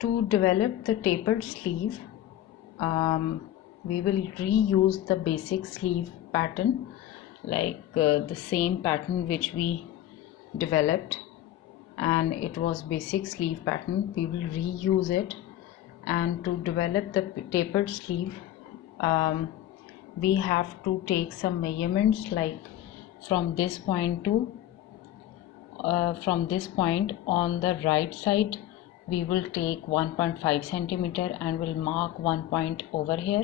To develop the tapered sleeve, we will reuse the basic sleeve pattern, like the same pattern which we developed, and it was basic sleeve pattern. We will reuse it, and to develop the tapered sleeve, we have to take some measurements, like from this point to from this point on the right side we will take 1.5 centimeter and will mark one point over here,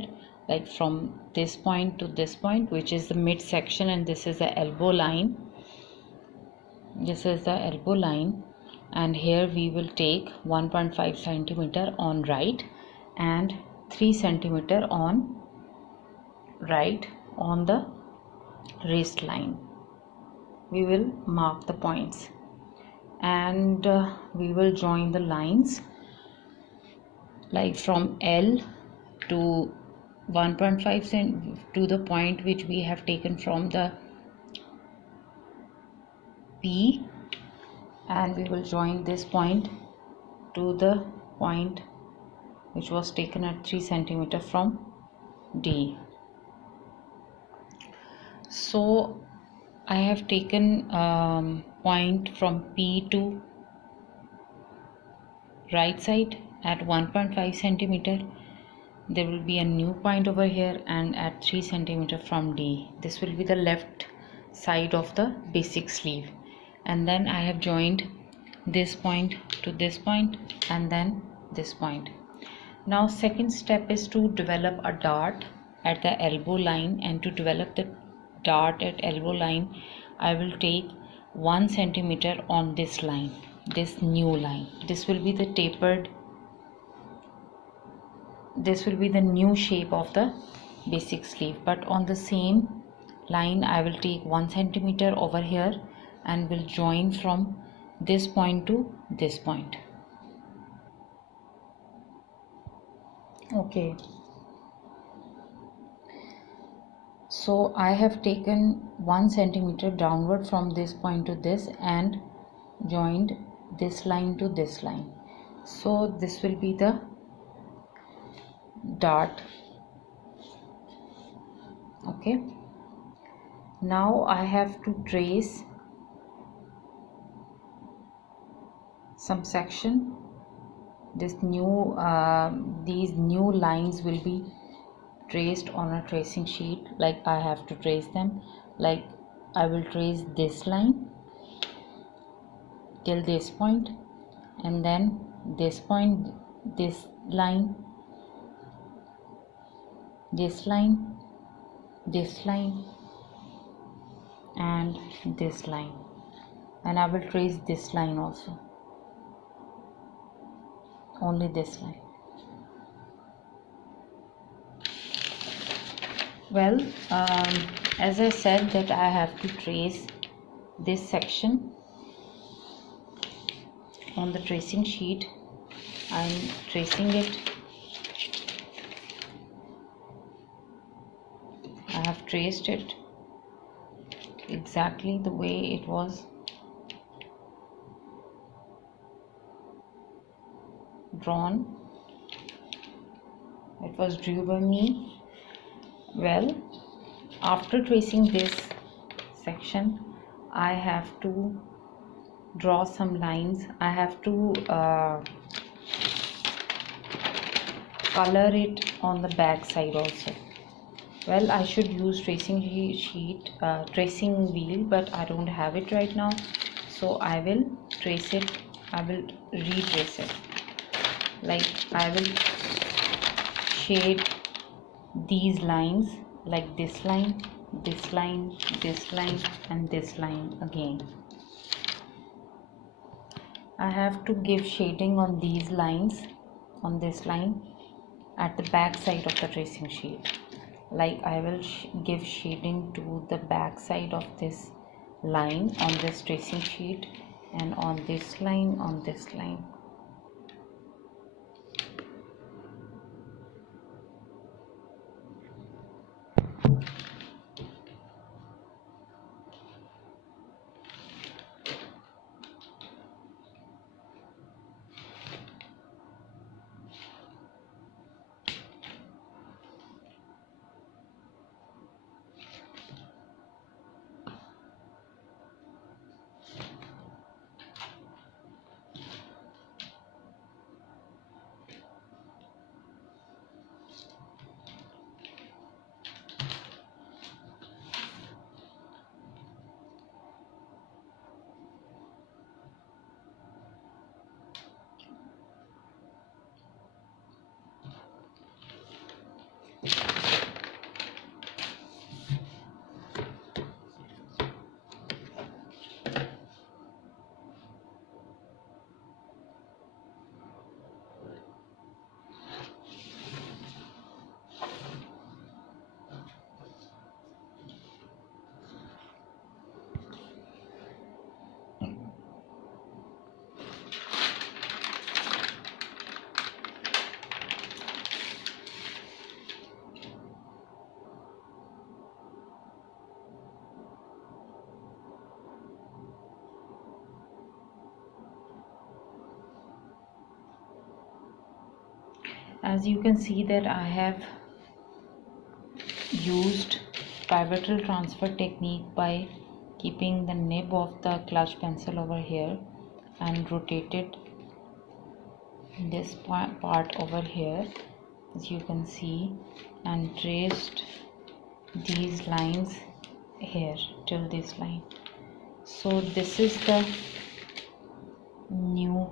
like from this point to this point, which is the mid section, and this is the elbow line. This is the elbow line, and here we will take 1.5 centimeter on right and 3 centimeter on right on the wrist line. We will mark the points, and we will join the lines, like from L to 1.5 cent to the point which we have taken from the P, and we will join this point to the point which was taken at 3 centimeter from D. So I have taken point from P to right side at 1.5 centimeter. There will be a new point over here, and at 3 centimeter from D. This will be the left side of the basic sleeve, and then I have joined this point to this point and then this point. Now second step is to develop a dart at the elbow line, and to develop the dart at elbow line I will take 1 centimeter on this line, this new line. This will be the tapered, this will be the new shape of the basic sleeve, but on the same line I will take 1 centimeter over here and will join from this point to this point. Okay, so I have taken 1 centimeter downward from this point to this and joined this line to this line. So this will be the dart. Okay, now I have to trace some section. This new these new lines will be traced on a tracing sheet, like I have to trace them. Like I will trace this line till this point, and then this point, this line, this line, this line, and this line, and I will trace this line also, only this line. Well, as I said that I have to trace this section on the tracing sheet. I'm tracing it. I have traced it exactly the way it was drawn. It was drew by me. Well, after tracing this section, I have to draw some lines. I have to color it on the back side also. Well, I should use tracing sheet, tracing wheel, but I don't have it right now, so I will trace it. I will retrace it. Like I will shade these lines, like this line, this line, this line, and this line again. I have to give shading on these lines, on this line at the back side of the tracing sheet. Like I will give shading to the back side of this line on this tracing sheet, and on this line, on this line. as you can see that I have used pivotal transfer technique by keeping the nib of the clutch pencil over here and rotated this part over here, as you can see, and traced these lines here till this line. So this is the new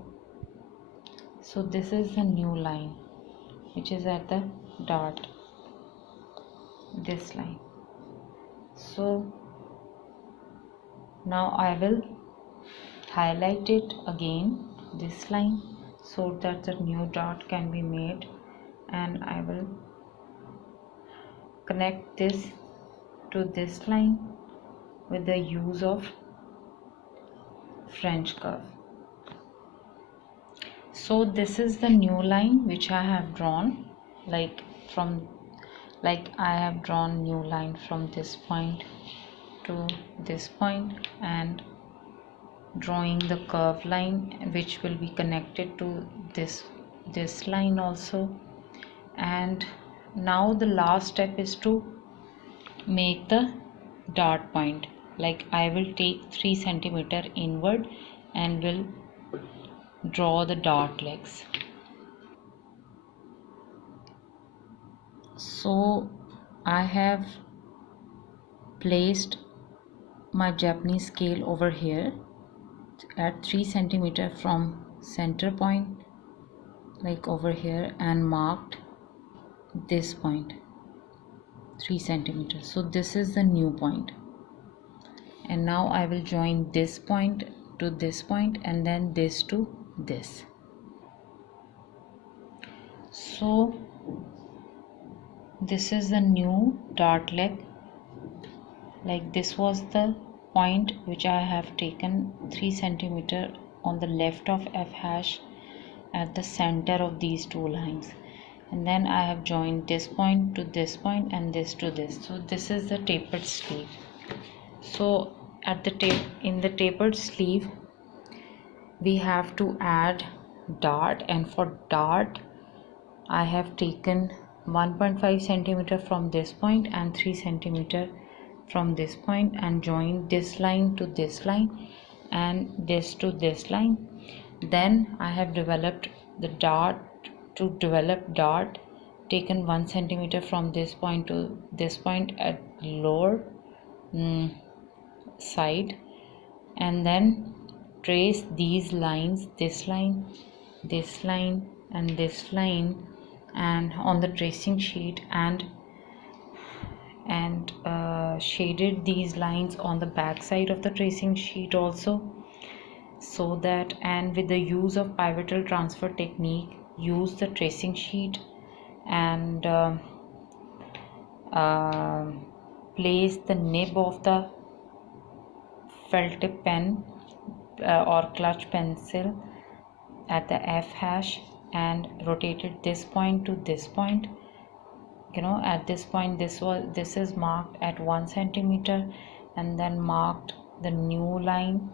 line which is at the dart, this line. So now I will highlight it again, this line, so that the new dot can be made, and I will connect this to this line with the use of French curve. So this is the new line which I have drawn, like I have drawn new line from this point to this point and drawing the curve line which will be connected to this line also. And now the last step is to make the dart point. Like I will take 3 cm inward and will draw the dart legs. So I have placed my Japanese scale over here at 3 cm from center point, like over here, and marked this point 3 cm. So this is the new point, and now I will join this point to this point and then this to this. So this is the new dart leg. Like this was the point which I have taken 3 cm on the left of F hash at the center of these two lines, and then I have joined this point to this point and this to this. So this is the tapered sleeve. So at in the tapered sleeve we have to add dart, and for dart I have taken 1.5 cm from this point and 3 cm from this point and joined this line to this line and this to this line. Then I have developed the dart. To develop dart, taken 1 cm from this point to this point at lower side, and then trace these lines, this line, this line and this line, and on the tracing sheet, and shaded these lines on the back side of the tracing sheet also, so that, and with the use of pivotal transfer technique, use the tracing sheet and place the nib of the felt tip pen or clutch pencil at the F hash and rotated this point to this point. At this point this is marked at 1 cm, and then marked the new line,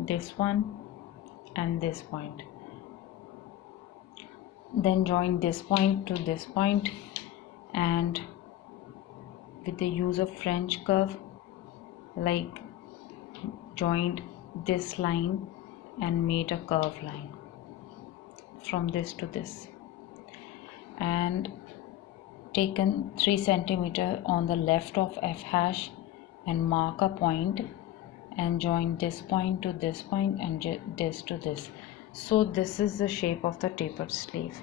this one and this point, then join this point to this point, and with the use of French curve, like joined this line and made a curve line from this to this, and taken 3 cm on the left of F hash and mark a point and join this point to this point and this to this. So this is the shape of the tapered sleeve.